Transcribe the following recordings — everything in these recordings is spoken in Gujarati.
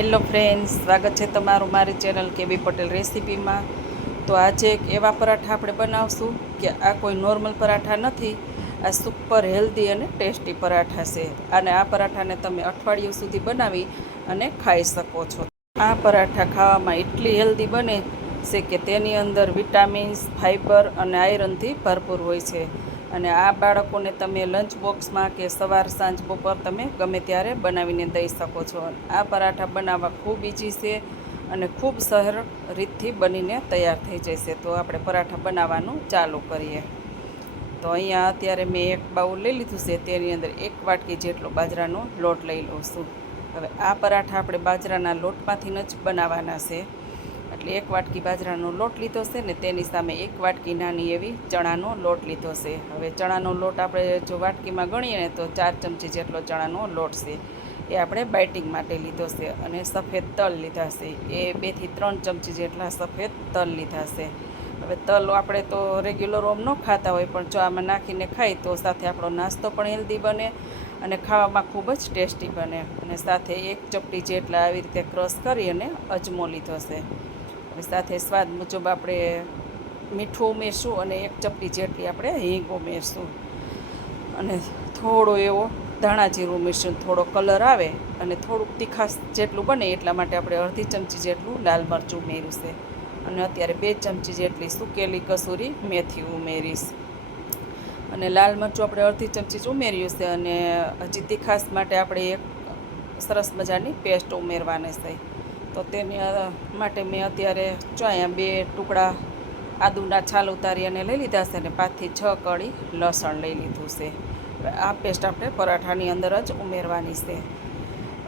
હેલો ફ્રેન્ડ્સ, સ્વાગત છે તમારું મારી ચેનલ કેબી પટેલ રેસીપીમાં। તો આજે એક એવા પરાઠા આપણે બનાવશું કે આ કોઈ નોર્મલ પરાઠા નથી, આ સુપર હેલ્ધી અને ટેસ્ટી પરાઠા છે। અને આ પરાઠાને તમે અઠવાડિયું સુધી બનાવી અને ખાઈ શકો છો। આ પરાઠા ખાવામાં એટલી હેલ્ધી બને છે કે તેની અંદર વિટામિન્સ, ફાઇબર અને આયરનથી ભરપૂર હોય છે। અને આ બાળકોને તમે લંચ બોક્સમાં કે સવાર સાંજ બપોર તમે ગમે ત્યારે બનાવીને દઈ શકો છો। આ પરાઠા બનાવવા ખૂબ ઇઝી છે અને ખૂબ સરળ રીતથી બનીને તૈયાર થઈ જશે। તો આપણે પરાઠા બનાવવાનું ચાલુ કરીએ। તો અહીંયા અત્યારે મેં એક બાઉલ લઈ લીધું છે, તેની અંદર 1 વાટકી જેટલો બાજરાનો લોટ લઈ લઉં છું। હવે આ પરાઠા આપણે બાજરાના લોટમાંથી જ બનાવવાના છે, એટલે 1 વાટકી બાજરાનો લોટ લીધો છે ને તેની સામે 1 વાટકી નાની એવી ચણાનો લોટ લીધો છે। હવે ચણાનો લોટ આપણે જો વાટકીમાં ગણીએ ને તો 4 ચમચી જેટલો ચણાનો લોટ છે, એ આપણે બાઇટિંગ માટે લીધો છે। અને સફેદ તલ લીધા છે, એ 2 થી 3 ચમચી જેટલા સફેદ તલ લીધા છે। હવે તલ આપણે તો રેગ્યુલર ઓમ ન ખાતા હોય, પણ જો આમાં નાખીને ખાઈ તો સાથે આપણો નાસ્તો પણ હેલ્ધી બને અને ખાવામાં ખૂબ જ ટેસ્ટી બને। અને સાથે 1 ચપટી જેટલા આવી રીતે ક્રશ કરી અને અજમો લીધો છે। હવે સાથે સ્વાદ મુજબ આપણે મીઠું ઉમેરશું અને 1 ચપટી જેટલી આપણે હિંગ ઉમેરશું અને થોડો એવો ધાણા જીરું ઉમેરશું, થોડો કલર આવે અને થોડુંક તીખાશ જેટલું બને એટલા માટે આપણે અડધી ચમચી જેટલું લાલ મરચું ઉમેર્યું છે। અને અત્યારે 2 ચમચી જેટલી સૂકેલી કસૂરી મેથી ઉમેરીશ। અને લાલ મરચું આપણે અડધી ચમચી જ ઉમેર્યું છે અને હજી તીખાશ માટે આપણે એક સરસ મજાની પેસ્ટ ઉમેરવાની છે। તો તેની માટે મેં અત્યારે જો અહીંયા 2 ટુકડા આદુના છાલ ઉતારી અને લઈ લીધા છે અને 5 થી 6 કળી લસણ લઈ લીધું છે। આ પેસ્ટ આપણે પરાઠાની અંદર જ ઉમેરવાની છે।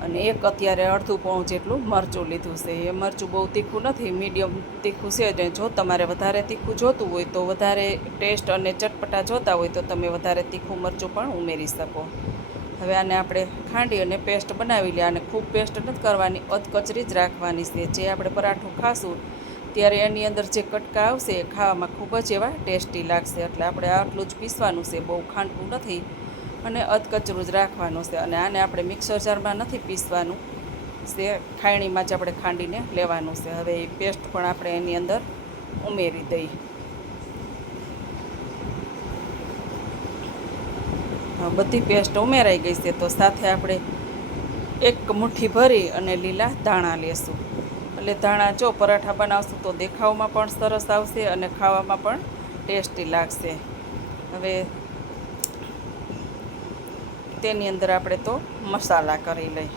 અને એક અત્યારે અડધું પાઉં જેટલું મરચું લીધું છે, એ મરચું બહુ તીખું નથી, મીડિયમ તીખું છે। અને જો તમારે વધારે તીખું જોતું હોય તો વધારે ટેસ્ટ અને ચટપટા જોતા હોય તો તમે વધારે તીખું મરચું પણ ઉમેરી શકો। હવે આને આપણે ખાંડી અને પેસ્ટ બનાવી લઈએ। અને ખૂબ પેસ્ટ નથી કરવાની, અધકચરી જ રાખવાની છે। જે આપણે પરાઠું ખાશું ત્યારે એની અંદર જે કટકા આવશે એ ખાવામાં ખૂબ જ એવા ટેસ્ટી લાગશે। એટલે આપણે આટલું જ પીસવાનું છે, બહુ ખાંડવું નથી અને અધકચરું જ રાખવાનું છે। અને આને આપણે મિક્સર જારમાં નથી પીસવાનું છે, ખાયણીમાં જ આપણે ખાંડીને લેવાનું છે। હવે એ પેસ્ટ પણ આપણે એની અંદર ઉમેરી દઈ। બધી પેસ્ટ ઉમેરાઈ ગઈ છે, તો સાથે આપણે 1 મુઠ્ઠી ભરી અને લીલા ધાણા લેશું। એટલે ધાણા જો પરાઠા બનાવશું તો દેખાવમાં પણ સરસ આવશે અને ખાવામાં પણ ટેસ્ટી લાગશે। હવે તેની અંદર આપણે તો મસાલા કરી લઈ।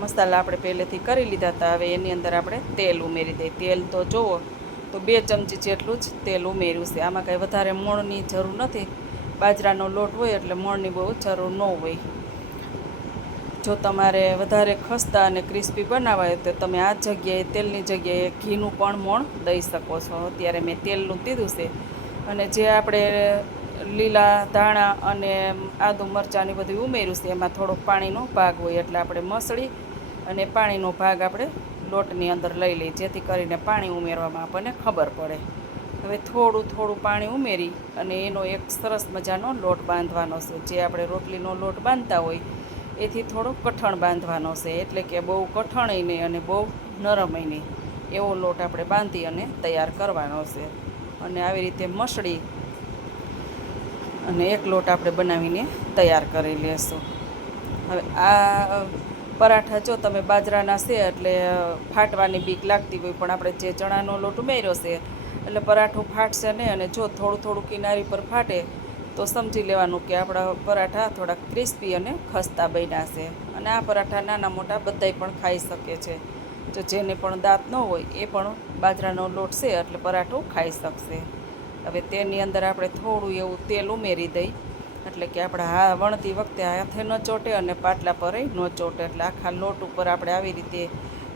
મસાલા આપણે પહેલેથી કરી લીધા હતા। હવે એની અંદર આપણે તેલ ઉમેરી દઈએ। તેલ તો જુઓ તો 2 ચમચી જેટલું જ તેલ ઉમેર્યું છે, આમાં કાંઈ વધારે મોણની જરૂર નથી। બાજરાનો લોટ હોય એટલે મોણની બહુ જરૂર ન હોય। જો તમારે વધારે ખસ્તા અને ક્રિસ્પી બનાવવા હોય તો તમે આ જગ્યાએ તેલની જગ્યાએ ઘીનું પણ મોણ દઈ શકો છો। અત્યારે મેં તેલનું દીધું છે। અને જે આપણે લીલા ધાણા અને આદુ મરચાંની બધું ઉમેર્યું છે, એમાં થોડોક પાણીનો ભાગ હોય, એટલે આપણે મસળી અને પાણીનો ભાગ આપણે લોટની અંદર લઈ લઈએ, જેથી કરીને પાણી ઉમેરવામાં આપણને ખબર પડે। હવે થોડું થોડું પાણી ઉમેરી અને એનો એક સરસ મજાનો લોટ બાંધવાનો છે। જે આપણે રોટલીનો લોટ બાંધતા હોય એથી થોડો કઠણ બાંધવાનો છે, એટલે કે બહુ કઠણય નહીં અને બહુ નરમય નહીં, એવો લોટ આપણે બાંધી અને તૈયાર કરવાનો છે। અને આવી રીતે મસળી અને એક લોટ આપણે બનાવીને તૈયાર કરી લેશું। હવે આ પરાઠા જો તમે બાજરાના છે એટલે ફાટવાની બીક લાગતી હોય, પણ આપણે જે ચણાનો લોટ ઉમેર્યો છે એટલે પરાઠું ફાટશે નહીં। અને જો થોડું થોડું કિનારી પર ફાટે તો સમજી લેવાનું કે આપણા પરાઠા થોડાક ક્રિસ્પી અને ખસ્તા બન્યા છે। અને આ પરાઠા નાના મોટા બધાય પણ ખાઈ શકે છે। જો જેને પણ દાંત ન હોય એ પણ બાજરાનો લોટ છે એટલે પરાઠું ખાઈ શકશે। હવે તેની અંદર આપણે થોડું એવું તેલ ઉમેરી દઈ, એટલે કે આપણા વણતી વખતે હાથે ન ચોંટે અને પાટલા પર ન ચોંટે। એટલે આખા લોટ ઉપર આપણે આવી રીતે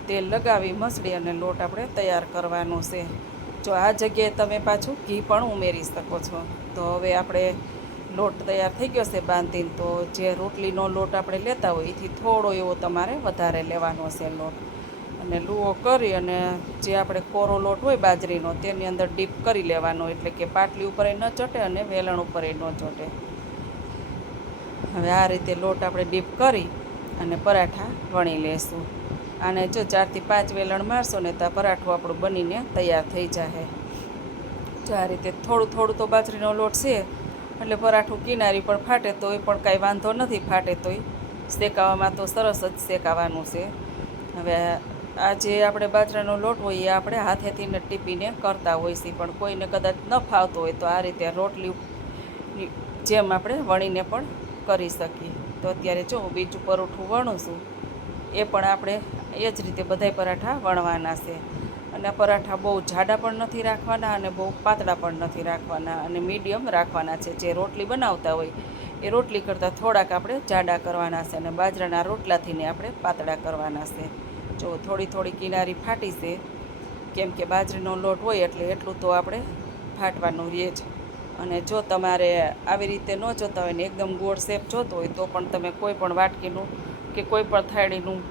તેલ લગાવી મસળી અને લોટ આપણે તૈયાર કરવાનો છે। જો આ જગ્યાએ તમે પાછું ઘી પણ ઉમેરી શકો છો। તો હવે આપણે લોટ તૈયાર થઈ ગયો છે બાંધીને। તો જે રોટલીનો લોટ આપણે લેતા હોય એથી થોડો એવો તમારે વધારે લેવાનો છે લોટ, અને લૂવો કરી અને જે આપણે કોરો લોટ હોય બાજરીનો તેની અંદર ડીપ કરી લેવાનો, એટલે કે પાટલી ઉપર ન ચોંટે અને વેલણ ઉપર ન ચોંટે। હવે આ રીતે લોટ આપણે ડીપ કરી અને પરાઠા વણી લેશું. આને જો 4 થી 5 વેલણ મારશો ને તો પરાઠું આપણું બનીને તૈયાર થઈ જશે. જો આ રીતે થોડું થોડું તો બાજરીનો લોટ છે એટલે પરાઠું કિનારી પણ ફાટે તો એ પણ કાંઈ વાંધો નથી, ફાટે તોય શેકાવામાં તો સરસ જ શેકાવાનું છે. હવે આ જે આપણે બાજરાનો લોટ હોય એ આપણે હાથેથી ને ટીપીને કરતા હોય છે, પણ કોઈને કદાચ ન ફાવતો હોય તો આ રીતે રોટલી જેમ આપણે વણીને પણ કરી શકીએ. તો અત્યારે જો બીજું પરોઠું વણું છું, એ પણ આપણે એ જ રીતે બધાય પરાઠા વણવાના છે. અને પરાઠા બહુ જાડા પણ નથી રાખવાના અને બહુ પાતળા પણ નથી રાખવાના, અને મીડિયમ રાખવાના છે. જે રોટલી બનાવતા હોય એ રોટલી કરતાં થોડાક આપણે જાડા કરવાના છે, અને બાજરાના રોટલાથીને આપણે પાતળા કરવાના છે. જો થોડી થોડી કિનારી ફાટી છે, કેમ કે બાજરીનો લોટ હોય એટલે એટલું તો આપણે ફાટવાનું રહે જ. અને જો તમારે આવી રીતે ન જોતા હોય ને એકદમ ગોળ શેપ જોતો હોય તો પણ તમે કોઈ પણ વાટકીનું કે કોઈ પણ થાળીનું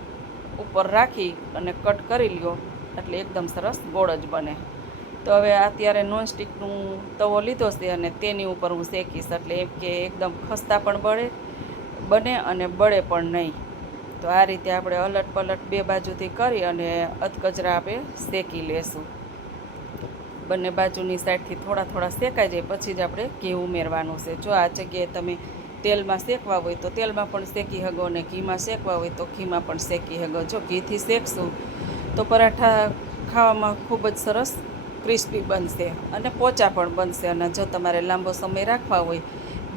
ઉપર રાખી અને કટ કરી લ્યો એટલે એકદમ સરસ ગોળ જ બને. તો હવે અત્યારે નોનસ્ટિકનું તવો લીધો છે અને તેની ઉપર હું શેકીશ, એટલે એમ કે એકદમ ખસ્તા પણ બને અને બળે પણ નહીં. તો આ રીતે આપણે અલટ પલટ બે બાજુથી કરી અને અધકચરા આપણે શેકી લેશું. બંને બાજુની સાઈડથી થોડા થોડા શેકાઈ જાય પછી જ આપણે ઘી ઉમેરવાનું છે. જો આ જગ્યાએ તમે તેલમાં શેકવા હોય તો તેલમાં પણ શેકી શકો, અને ઘીમાં શેકવા હોય તો ઘીમાં પણ શેકી શકો. જો ઘીથી શેકશું તો પરાઠા ખાવામાં ખૂબ જ સરસ ક્રિસ્પી બનશે અને પોચા પણ બનશે. અને જો તમારે લાંબો સમય રાખવા હોય,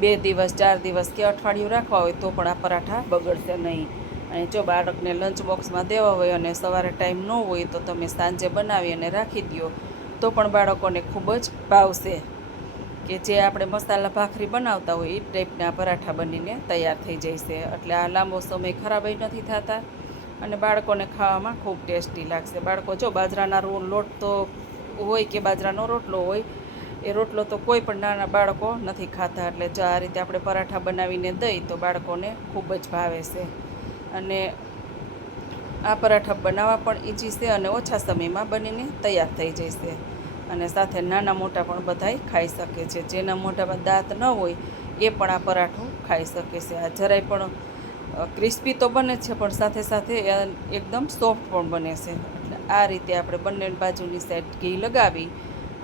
2 દિવસ 4 દિવસ કે અઠવાડિયું રાખવા હોય તો પણ આ પરાઠા બગડશે નહીં. અને જો બાળકને લંચ બોક્સમાં દેવા હોય અને સવારે ટાઈમ ન હોય તો તમે સાંજે બનાવી અને રાખી દો તો પણ બાળકોને ખૂબ જ ભાવશે. કે જે આપણે મસાલા ભાખરી બનાવતા હોય એ ટાઈપના પરાઠા બનીને તૈયાર થઈ જશે. એટલે આ લાંબો સમય ખરાબય નથી થતા અને બાળકોને ખાવામાં ખૂબ ટેસ્ટી લાગશે. બાળકો જો બાજરાના લોટ તો હોય કે બાજરાનો રોટલો હોય, એ રોટલો તો કોઈ પણ નાના બાળકો નથી ખાતા. એટલે જો આ રીતે આપણે પરાઠા બનાવીને દઈ તો બાળકોને ખૂબ જ ભાવે છે. અને આ પરાઠા બનાવવા પણ ઈઝી છે અને ઓછા સમયમાં બનીને તૈયાર થઈ જશે. અને સાથે નાના મોટા પણ બધાય ખાઈ શકે છે. જેના મોઢામાં દાંત ન હોય એ પણ આ પરાઠું ખાઈ શકે છે. આ જરાય પણ ક્રિસ્પી તો બને છે પણ સાથે સાથે એકદમ સોફ્ટ પણ બને છે. એટલે આ રીતે આપણે બંને બાજુની સાઈડ ઘી લગાવી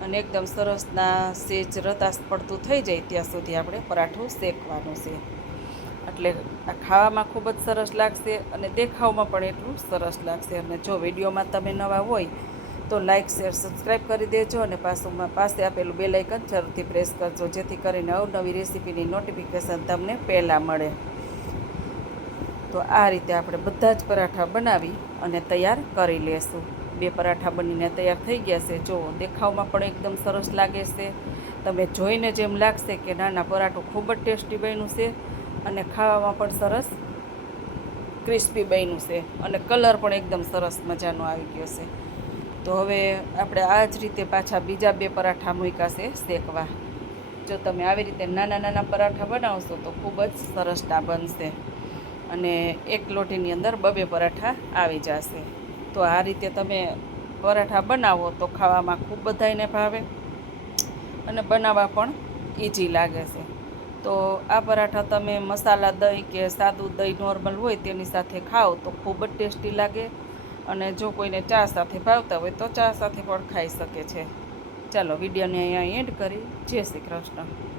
અને એકદમ સરસના સેજ રતાશ પડતું થઈ જાય ત્યાં સુધી આપણે પરાઠું શેકવાનું છે. એટલે આ ખાવામાં ખૂબ જ સરસ લાગશે અને દેખાવમાં પણ એટલું સરસ લાગશે. અને જો વિડીયોમાં તમે નવા હોય તો લાઇક શેર સબસ્ક્રાઈબ કરી દેજો, અને પાસે આપેલું બેલ આઇકન જરૂરથી પ્રેસ કરજો, જેથી કરીને અવનવી રેસીપીની નોટિફિકેશન તમને પહેલાં મળે. તો આ રીતે આપણે બધા જ પરાઠા બનાવી અને તૈયાર કરી લેશું. 2 પરાઠા બનીને તૈયાર થઈ ગયા છે. જો દેખાવમાં પણ એકદમ સરસ લાગે છે. તમે જોઈને જેમ લાગશે કે નાના પરાઠું ખૂબ જ ટેસ્ટી બન્યું છે અને ખાવામાં પણ સરસ ક્રિસ્પી બન્યું છે અને કલર પણ એકદમ સરસ મજાનો આવી ગયો છે. તો હવે આપણે આ જ રીતે પાછા બીજા 2 પરાઠા મૂક્યા છે શેકવા. જો તમે આવી રીતે નાના નાના પરાઠા બનાવશો તો ખૂબ જ સરસના બનશે અને એક લોટીની અંદર 2 પરાઠા આવી જશે. તો આ રીતે તમે પરાઠા બનાવો તો ખાવામાં ખૂબ બધાયને ભાવે અને બનાવવા પણ ઇઝી લાગે છે. તો આ પરાઠા તમે મસાલા દહીં કે સાદું દહીં નોર્મલ હોય તેની સાથે ખાઓ તો ખૂબ જ ટેસ્ટી લાગે. અને જો કોઈને ચા સાથે ભાવતા હોય તો ચા સાથે પણ ખાઈ શકે છે. ચાલો વિડીયોને અહીંયા એન્ડ કરી. જય શ્રી કૃષ્ણ.